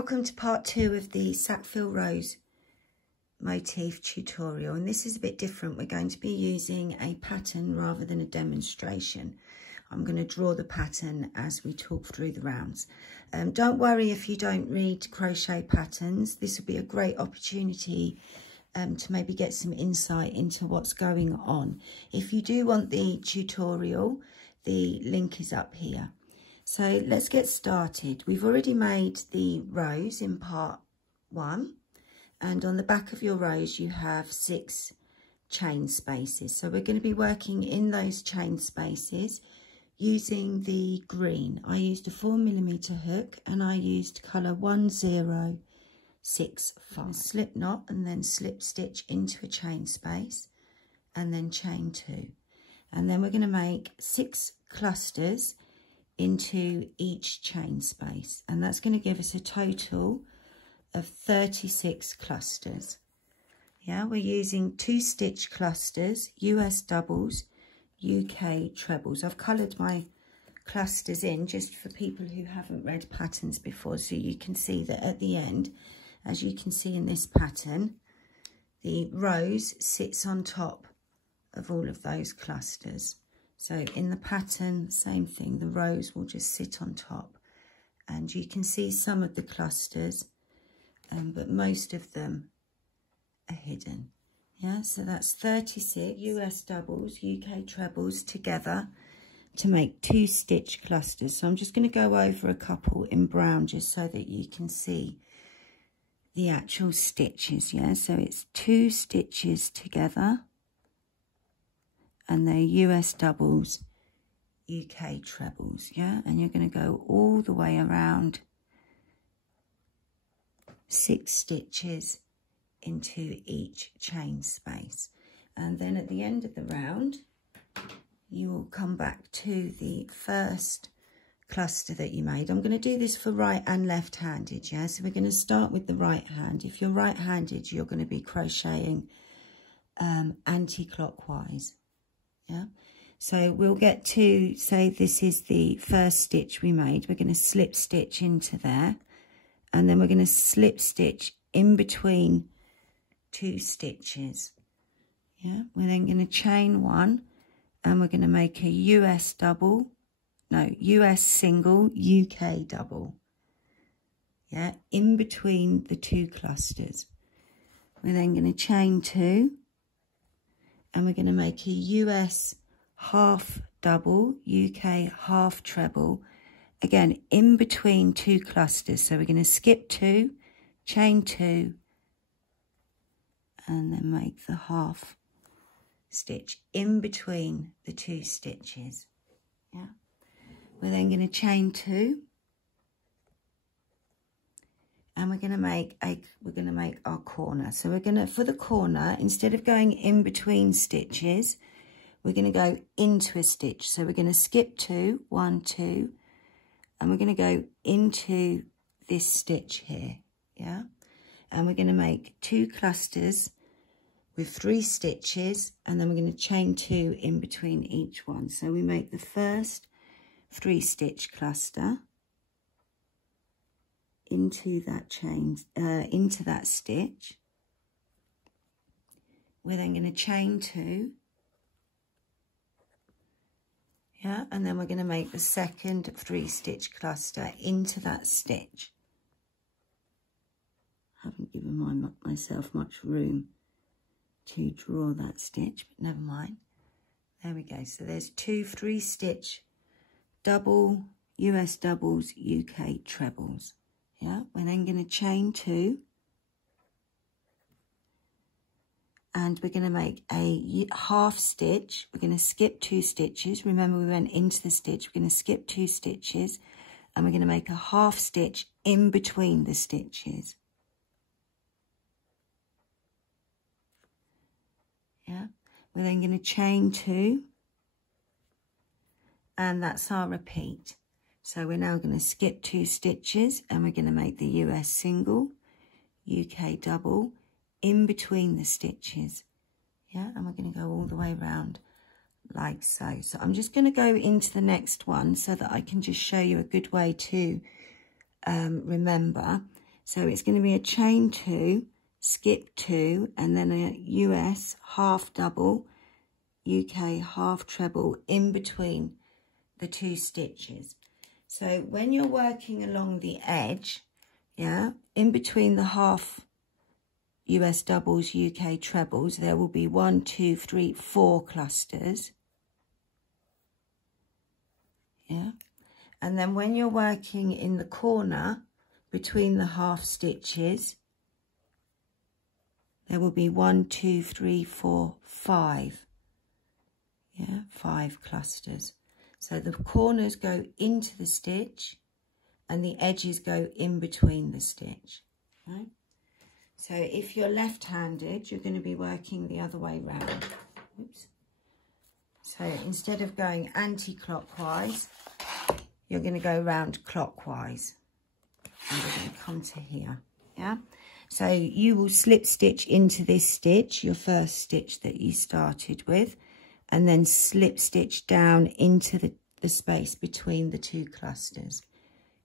Welcome to part 2 of the Sackville Rose motif tutorial, and this is a bit different. We're going to be using a pattern rather than a demonstration. I'm going to draw the pattern as we talk through the rounds. Don't worry if you don't read crochet patterns. This will be a great opportunity to maybe get some insight into what's going on. If you do want the tutorial, the link is up here. So let's get started. We've already made the rose in part 1, and on the back of your rose you have 6 chain spaces. So we're going to be working in those chain spaces using the green. I used a 4mm hook and I used colour 1065. Slip knot and then slip stitch into a chain space and then chain 2. And then we're going to make 6 clusters into each chain space, and that's going to give us a total of 36 clusters. Yeah, we're using 2 stitch clusters, US doubles, UK trebles. I've coloured my clusters in just for people who haven't read patterns before, so you can see that at the end, as you can see in this pattern, the rose sits on top of all of those clusters. So in the pattern, same thing, the rose will just sit on top, and you can see some of the clusters, but most of them are hidden. Yeah, so that's 36 US doubles, UK trebles together to make 2 stitch clusters. So I'm just going to go over a couple in brown just so that you can see the actual stitches. Yeah, so it's 2 stitches together, and they're US doubles, UK trebles, yeah? And you're going to go all the way around 6 stitches into each chain space. And then at the end of the round, you will come back to the first cluster that you made. I'm going to do this for right and left-handed, yeah? So we're going to start with the right hand. If you're right-handed, you're going to be crocheting anti-clockwise. Yeah, so we'll get to, say this is the first stitch we made, we're going to slip stitch into there, and then we're going to slip stitch in between 2 stitches. Yeah, we're then going to chain 1, and we're going to make a US double, no, US single, UK double. Yeah, in between the 2 clusters. We're then going to chain 2. And we're going to make a US half double, UK half treble, again in between 2 clusters. So we're going to skip 2, chain 2, and then make the half stitch in between the 2 stitches. Yeah, we're then going to chain 2, and we're going to make our corner. So we're going to, for the corner, instead of going in between stitches, we're going to go into a stitch. So we're going to skip 2, 1, 2, and we're going to go into this stitch here, yeah? And we're going to make 2 clusters with 3 stitches, and then we're going to chain 2 in between each one. So we make the first 3 stitch cluster into that chain, into that stitch. We're then going to chain 2, yeah, and then we're going to make the second 3 stitch cluster into that stitch. I haven't given myself much room to draw that stitch, but never mind. There we go. So there's 2 3 stitch double US doubles, UK trebles. Yeah, we're then going to chain 2, and we're going to make a half stitch. We're going to skip 2 stitches. Remember, we went into the stitch. We're going to skip 2 stitches, and we're going to make a half stitch in between the stitches. Yeah, we're then going to chain 2, and that's our repeat. So we're now going to skip 2 stitches, and we're going to make the US single, UK double, in between the stitches. Yeah, and we're going to go all the way around like so. So I'm just going to go into the next one so that I can just show you a good way to remember. So it's going to be a chain 2, skip 2, and then a US half double, UK half treble in between the 2 stitches. So when you're working along the edge, yeah, in between the half US doubles, UK trebles, there will be 1, 2, 3, 4 clusters. Yeah. And then when you're working in the corner between the half stitches, there will be 1, 2, 3, 4, 5. Yeah, 5 clusters. So the corners go into the stitch and the edges go in between the stitch. Right? So if you're left-handed, you're going to be working the other way round. Oops. So instead of going anti-clockwise, you're going to go round clockwise. And we're going to come to here. Yeah. So you will slip stitch into this stitch, your first stitch that you started with, and then slip stitch down into the space between the 2 clusters.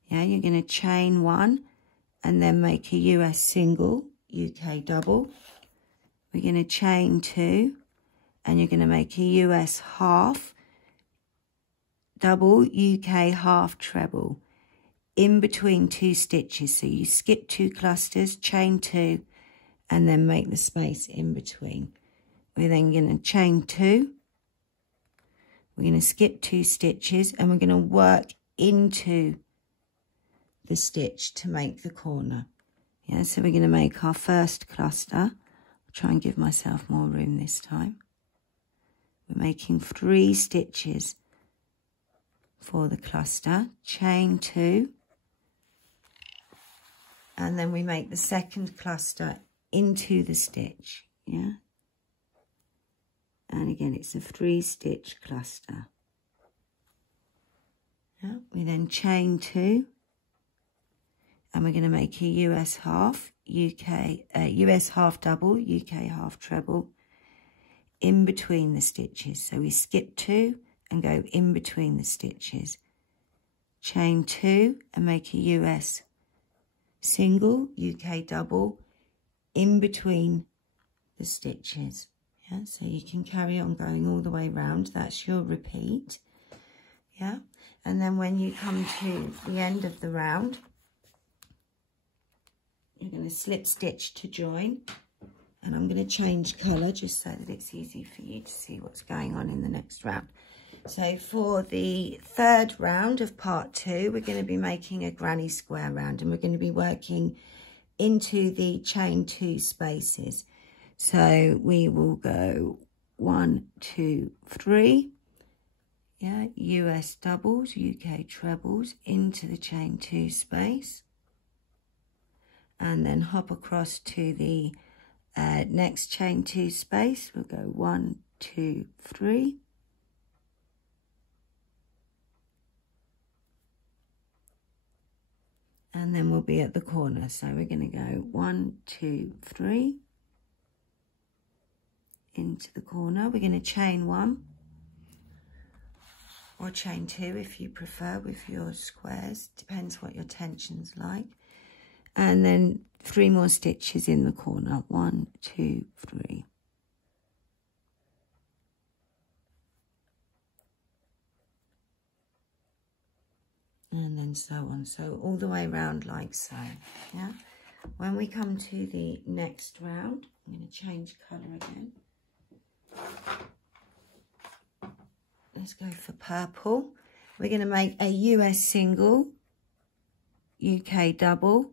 Yeah, you're going to chain 1 and then make a US single, UK double. We're going to chain 2 and you're going to make a US half double, UK half treble in between 2 stitches. So you skip 2 clusters, chain 2, and then make the space in between. We're then going to chain 2. We're going to skip 2 stitches and we're going to work into the stitch to make the corner. Yeah, so we're going to make our first cluster. I'll try and give myself more room this time. We're making 3 stitches for the cluster, chain 2, and then we make the second cluster into the stitch. Yeah. And again, it's a 3-stitch cluster. Yeah, we then chain 2, and we're going to make a US half, US half double, UK half treble in between the stitches. So we skip 2 and go in between the stitches. Chain 2 and make a US single, UK double in between the stitches. Yeah, so you can carry on going all the way around. That's your repeat. Yeah, and then when you come to the end of the round, you're going to slip stitch to join. And I'm going to change colour just so that it's easy for you to see what's going on in the next round. So for the 3rd round of part 2, we're going to be making a granny square round, and we're going to be working into the chain 2 spaces. So we will go 1, 2, 3, yeah, US doubles, UK trebles into the chain 2 space, and then hop across to the next chain 2 space. We'll go 1, 2, 3, and then we'll be at the corner. So we're going to go 1, 2, 3 into the corner. We're going to chain 1 or chain 2 if you prefer with your squares, depends what your tension's like, and then 3 more stitches in the corner. 1, 2, 3. And then so on. So all the way around like so. Yeah. When we come to the next round, I'm going to change colour again. Let's go for purple. We're going to make a US single, UK double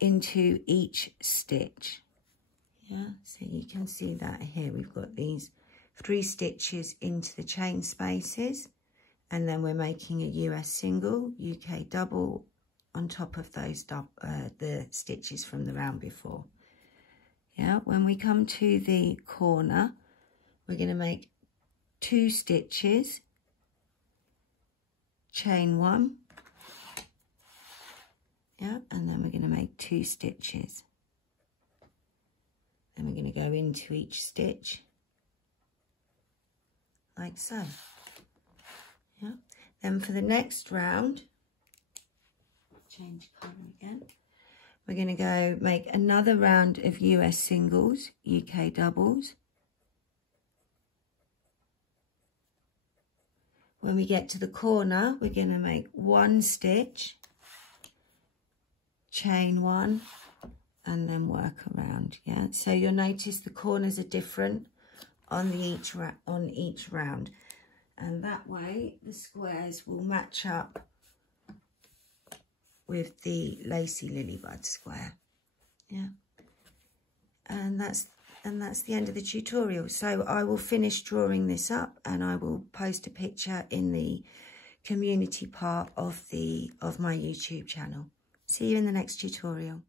into each stitch. Yeah, so you can see that here. We've got these 3 stitches into the chain spaces, and then we're making a US single, UK double on top of those the stitches from the round before. Yeah, when we come to the corner, we're going to make 2 stitches, chain 1, yeah, and then we're going to make 2 stitches. Then we're going to go into each stitch like so. Yeah. Then for the next round, change colour again. we're going to go make another round of US singles, UK doubles. When we get to the corner, we're going to make 1 stitch, chain 1, and then work around. Yeah, so you'll notice the corners are different on each round, and that way the squares will match up with the lacy lilybud square. Yeah, and that's the end of the tutorial. So I will finish drawing this up, and I will post a picture in the community part of my YouTube channel. See you in the next tutorial.